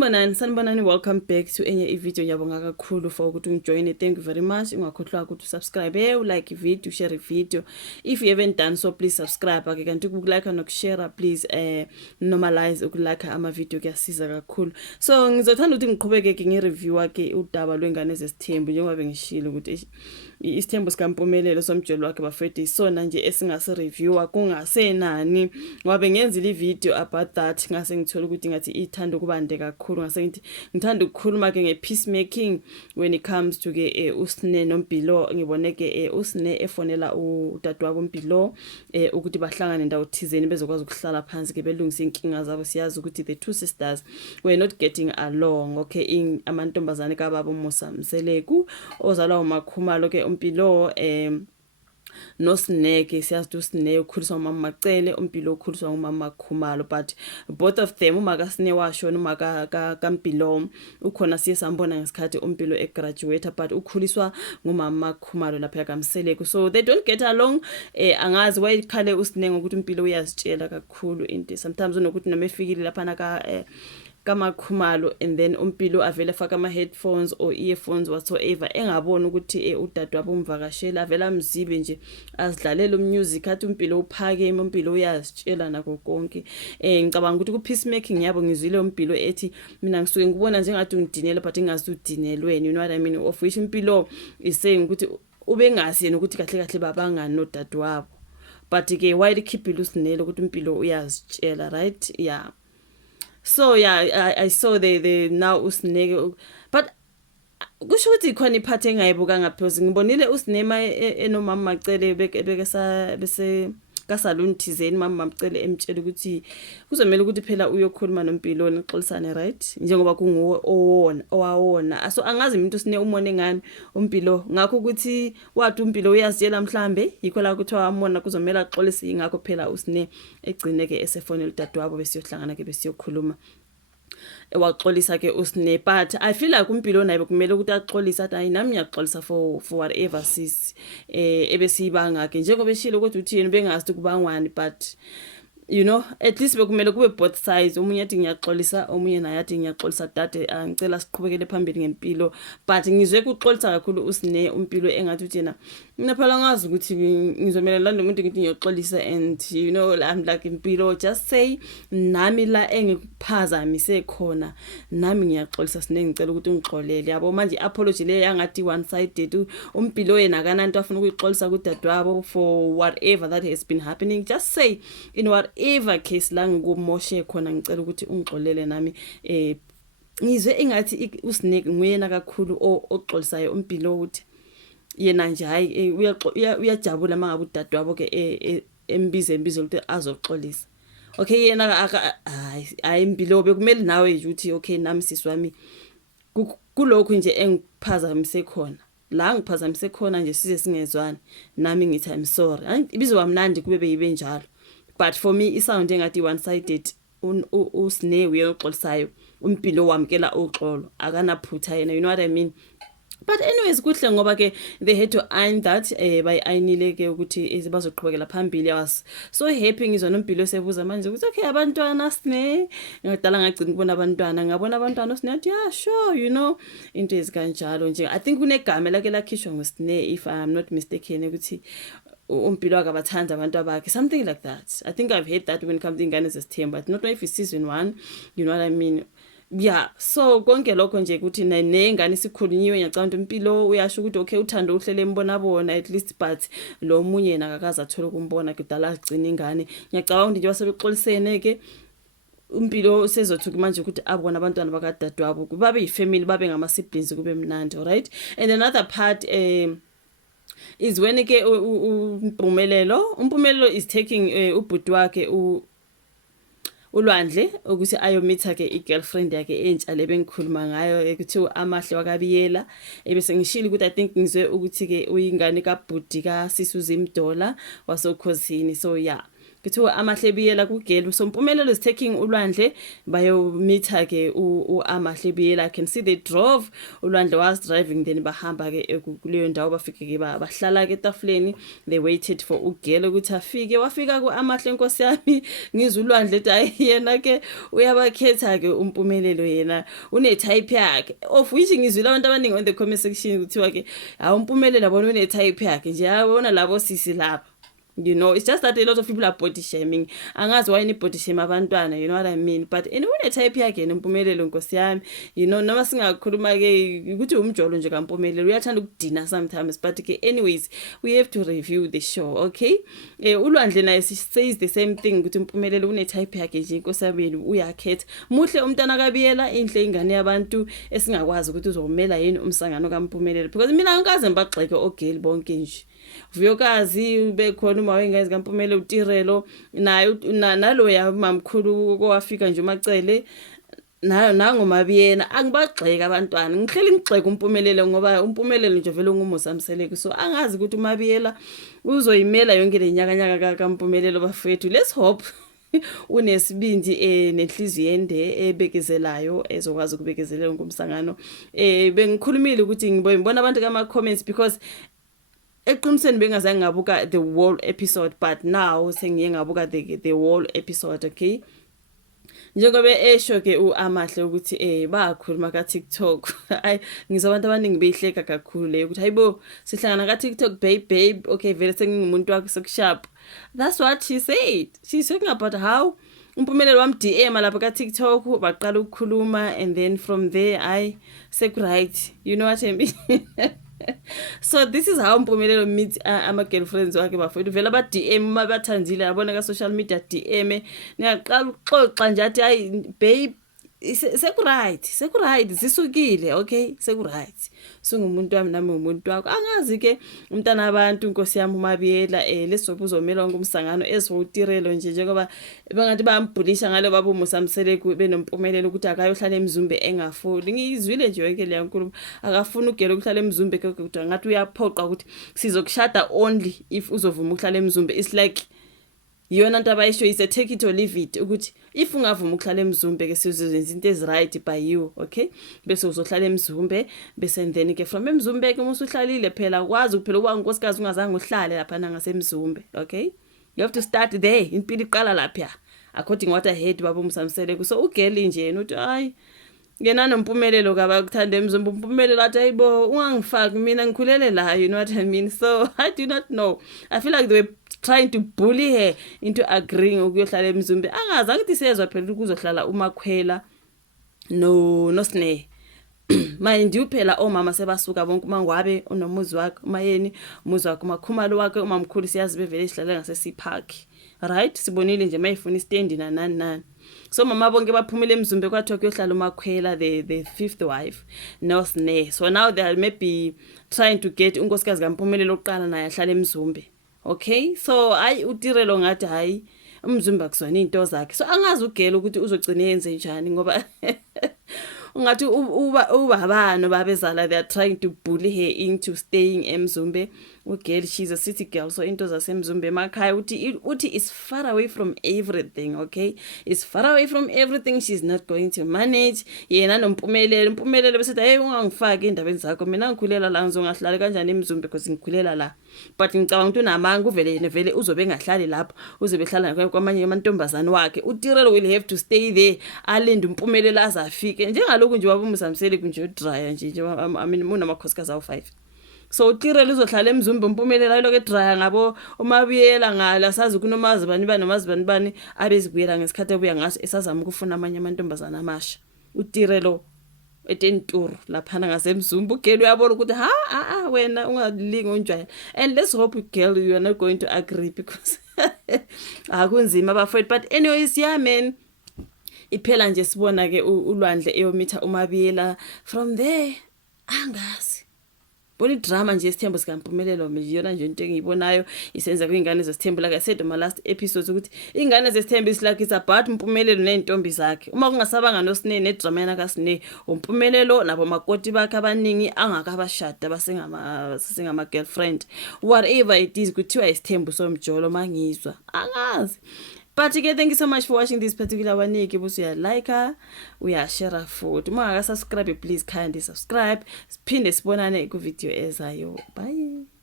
Sanibonani, welcome back to enye video. Ngiyabonga kakhulu for ukuthi ungijoine. Thank you very much. Ungakhohlwa ukuthi subscribe, like video, share video. If you haven't done so, please subscribe. Ake kanti ukulike nokushare, please normalize ukulike ama video kuyasiza kakhulu. So ngizothanda ukuthi ngiqhubeke ngi-review ke udaba lwengane zesithembu njengoba bengishilo ukuthi isithembu sikaMpumelelo somjolo wakhe bafethu isona nje esingase reviewer kungasenani ngoba bengenza le video about that ngase ngithola ukuthi ngathi ithanda ukubande kakhulu ngase ngithi ngithanda ukukhuluma ke ngepeacemaking when it comes to ke uSne noMpilo. Ngibone ke uSne efonela udadewabo uMpilo ukuthi bahlangane ndawo thizeni bezokwazi ukuhlala phansi ke belungisa inkinga zabo. Siyazi ukuthi the two sisters were not getting along. Okay, amantombazane kaBaba uMusa Mseleku ozalwa uMakhumalo ke uMpilo noSneke. Siyazi uSne ukhuliswa umama Macele, uMpilo ukhuliswa umama Khumalo, but both of them uMakaSne washona uMakaMpilo ukhona siye sambona ngesikhathi uMpilo egraduate but ukhuliswa ngumama Khumalo lapha kaMseleku, so they don't get along. Angazi why ikhale uSne ngokuthi uMpilo uyazitshela kakhulu into sometimes unokuthi noma efikile lapha naka kaMakhumalo and then uMpilo avela faka ama headphones or earphones whatsoever engabona ukuthi udadewabo umvakashela avela mzibe nje azidlalela umusic athi uMpilo uphake uMpilo uyazitshela nako konke. Ngicabanga ukuthi ku peacemaking yabo ngizwile uMpilo ethi mina ngisuke ngibona njengathi ungidinela but ingazi udinelweni, you know what I mean, of which uMpilo is saying ukuthi ubengasi yena ukuthi kahle kahle babangani nodadewabo, but ke why keep ilusinelo ukuthi uMpilo uyazitshela, right? Yeah. So yeah, I saw the now uSneke, but kusho ukuthi khona iphathe engayibuka ngaphozi. Ngibonile uSnema enomama Macele bekesa bese kasaluni thizeni mama Macele emtshela ukuthi kuzomela ukuthi phela uyokhuluma noMpilo nixolisane, right, njengoba kunguwe owawona. So angazi umuntu uSne umone ngani uMpilo ngakho ukuthi wathi uMpilo uyazitshela mhlambe yikho la ukuthi wamona kuzomela axolise ingakho phela uSne egcine ke esefonela udadewabo besiyohlangana ke besiyokhuluma ewaxolisa ke uSne. But I feel like uMpilo naye bekumele ukuthi axolisa athi ayinami ngiyaxolisa for whatever sis ebesibanga ke njengoba eshilo ukuthi uthini bengazi ukubangwani, but you know at least bekumele kube both sides. Omunye athi ngiyaxolisa, omunye naye athi ngiyaxolisa dade, ngicela siqhubekele phambili ngempilo. But ngizwe ukuxolisa kakhulu uSne uMpilo engathi uthina mina phela ngazi ukuthi ngizomela lando umuntu ngithi ngiyoxolisa, and you know I'm like Impilo just say nami la engikuphazamise khona nami ngiyaxolisa Sne, ngicela ukuthi ungixolele. Yabo manje apology le yangathi one sided. uMpilo yena akananto afuna ukuyixolisa kudadewabo for whatever that has been happening. Just say in whatever case la ngikumoshe khona ngicela ukuthi ungixolele nami. Ngizwe engathi uSne nguyena kakhulu oxolisayo uMpilo ukuthi yena nje hayi uyajabula mangabe udadewabo ke embize ukuthi azoxolisa. Okay, yena hayi Mpilo bekumele nawe nje uthi okay nami siswami kulokho nje engiphazamise khona la ngiphazamise khona nje size singezwani nami ngithi I'm sorry. Ibizo wamnandi kube beyibe njalo, but for me isound engathi one sided. uSne uyoxolisayo uMpilo wamkela uxolo akanaphutha yena, you know what I mean. But anyways kuhle ngoba ke they had to iron that bayayinile ke ukuthi bazoqhubekela phambili. I was so happy ngizwa noMpilo sebuza manje ukuthi okay abantwana Sne, ngadala ngagcina kubona abantwana, ngabona abantwana uSne athi yeah sure, you know into ezikanjalo nje. I think kunegama lake lakhishwa ngoSne if I am not mistaken ukuthi uMpilo akabathanda abantu abakhe, something like that. I think I've heard that when it comes to ingane zesithembu, but not know if it's season 1, you know what I mean. Yeah, so konke lokho nje ukuthi nengane sikhulunyiwe ngiyacanga uMpilo uyasho ukuthi okay uthando uhlele embona bona at least, but lo munye yena akakaza athola ukumbona kudala agcina ingane. Ngiyacanga ukuthi nje wasebexolisene ke uMpilo sezothuka manje ukuthi abona abantwana bakadadewabo babe yifamily babe ngama siblings kube mnandi, all right. And another part is when ke uMpumelelo is taking ubhuti wakhe uLwandle ukuthi ayomitha ke igirlfriend yakhe entsha lebengikhuluma ngayo ukuthi amahle wakabiyela. Ebese ngishilo ukuthi I think ngizwe ukuthi ke uyingane kaBhudi kaSisuzi Mdola wasokhosini. So yeah, kuthiwa amahlebiyela kugeli. So Mpumelelo is taking ulwandle bayomitha ke amahlebiyela. I can see they drove, ulwandle was driving, then bahamba ke kuleyo ndawo bafike ke bahlala ke etafuleni, they waited for ugeli ukuthi afike. Wafika ku amahle Nkosi yami, ngizwe ulwandle ethi hayi yena ke uyabakhetha ke uMpumelelo, yena une type yakhe, of which ngizwile abantu abaningi on the comment section kuthiwa ke hawu uMpumelelo yabona une type yakhe nje, yabona labo sisi lapha. You know, it's just that a lot of people are body shaming. Angazi why ni body shame abantwana, you know what I mean? But anyway, type yakhe neMpumelelo Nkosi yami, you know, noma singakhuluma ke ukuthi umjolo nje kaMpumelelo uyathanda ukudina sometimes, but ke anyways we have to review the show, okay? Ulwandle naye says the same thing ukuthi uMpumelelo une type yakhe nje, Nkosi yami uyakhetha. Muhle umntana kaBiyela, inhle ingane yabantu esingakwazi ukuthi uzomela yini umsangano kaMpumelelo, because mina ngikaze ngibagxeke ogeli bonke nje. Vuyokazi bekhona uma wengazi kaMpumelelo uTirelo nayo naloya mamkhulu kowafika nje uMacele nayo nangoMabiyela, angibagxeka abantwana, ngihleli ngigxeka uMpumelelo ngoba uMpumelelo nje vele ngumusa Mseleki. So angazi ukuthi uMabiyela uzoyimela yonke lenyaka kaMpumelelo bafethu. Let's hope unesibindi nenhliziyo ende ebekezelayo ezokwazi ukubekezelela ngomsangano. Bengikhulumile ukuthi ngibona abantu kama comments, because eqinisweni bengazange ngabuka the whole episode, but now sengiye ngabuka the whole episode, okay? Njengoba esho ke uAmahle ukuthi bakhuluma ka TikTok. Ay ngizwa abantu abaningi beyihleka kakhulu leyo ukuthi hayibo sihlangana ka TikTok babe, okay vele sengingumuntu wakho sokusharp. That's what she said. She's talking about how uMpumelelo wam DM lapha ka TikTok baqala ukukhuluma, and then from there I say right, you know what I mean? So this is how Mpumelelo meet ama-girlfriends wakhe bafowethu. Vele aba DM uma bathandile yabona ka social media DM ngiyaqala ukuxoxa nje athi hayi babe sekuright zisukile, okay sekuright, singumuntu wami nami umuntu wakho. Angazi ke umntana abantu Nkosi yami uMabiyela lesobe uzomela ngomsangano esotirelo nje, njengoba bengathi bayambhulisha ngale baba uMusa Mseleki benompumelelo ukuthi akayohlala eMzumbe engafuni. Ngizwile nje yonke leya nkulumo, akafuna ugela ukuhlala eMzumbe kodwa ngathi uyaphoqa ukuthi sizokushada only if uzovuma ukuhlala eMzumbe. It's like yona nto abayisho is a take it or leave it, ukuthi if ungavuma ukuhlala eMzumbe ke sizozenza into eziright by you, okay? Bese uzohlala eMzumbe, bese then ke from eMzumbe ke musuhlalile phela kwazi ukuphela ukuba unkosikazi ungazange uhlale lapha ngaseMzumbe, okay? You have to start there, impilo iqala lapha according what I heard baba uMusa Mseleki. So ugeli nje yena uthi hayi ngena noMpumelelo kabakuthanda eMzumbe. uMpumelelo athi hayibo ungangifaki mina ngikhulele la, you know what I mean? So I do not know, I feel like they were trying to bully her into agreeing ukuyohlala eMzumbe. Angazi ukuthi siyezwa phela ukuzohlala uMakhwela no Sneh. Mind you phela omama sebasuka bonke mangwabe unomuzi wakhe umayeni umuzi wakhe uMakhumalo wakhe umamkhulu siyazi bevele sihlala ngase Park, right? Sibonile nje mayifuna istand nani. So mama bonke baphumile eMzumbe kwathiwa kuyohlala uMakhwela the fifth wife no Sneh. So now they are maybe trying to get unkosikazi kaMpumelelo oqala naye ahlala eMzumbe, okay? So ayi uTirelo ngathi hayi uMzumbe akusona into zakhe. So angazi ugela ukuthi uzogcina yenze njani ngoba ungathi ubabano babezala they are trying to bully her into staying eMzumbe. Ugeli she's a city girl, so into zaseMzumbe emakhaya uthi is far away from everything, okay? Is far away from everything, she's not going to manage. Yena noMpumelelo besethi hey ungangifaki endabeni zakho, mina ngikhulela la ngizongahlala kanjani eMzumbe because ngikhulela la. But ngicabanga ukuthi unamanga uvele yena vele uzobe engahlali lapho, uzobe ehlala kwamanye amantombazane wakhe. uTirelo will have to stay there alinde uMpumelelo azafike njengaloku nje baba uMusa Mseleki nje udrya nje I mean unamakhosikazi awu5. So uTirelo uzohlala eMzumbe, uMpumelelo ayilo ke drya ngabo uMabiyela ngala sazi kunomazi bani abezibuyela ngesikhathi ebuya ngaso esazama ukufuna amanye amantombazane amasha. uTirelo etenturu lapha ngaseMzumbe. Ugeli uyabona ukuthi wena ungalingi unjwayela, and let's hope girl you are not going to agree because akunzima bafowethu. But anyways yeah man, iphela nje sibona ke ulwandle eyomitha uMabiyela from there. Angazi bona idrama nje Sithembu sikaMpumelelo yona nje into engiyibonayo isenza kwingane zesithembu like I said my last episode ukuthi ingane zesithembu is like it's about Mpumelelo nentombi zakhe uma kungasabanga noSine nedrama yana kaSine uMpumelelo nabo makoti bakhe abaningi angakabashada basengama girlfriend whatever it is kuthiwa isithembu somjolo mangizwa angazi. But again, thank you so much for watching this particular one. If you like her, we are share food. Uma subscribe, please kindly subscribe. Pin this one video as I. Bye.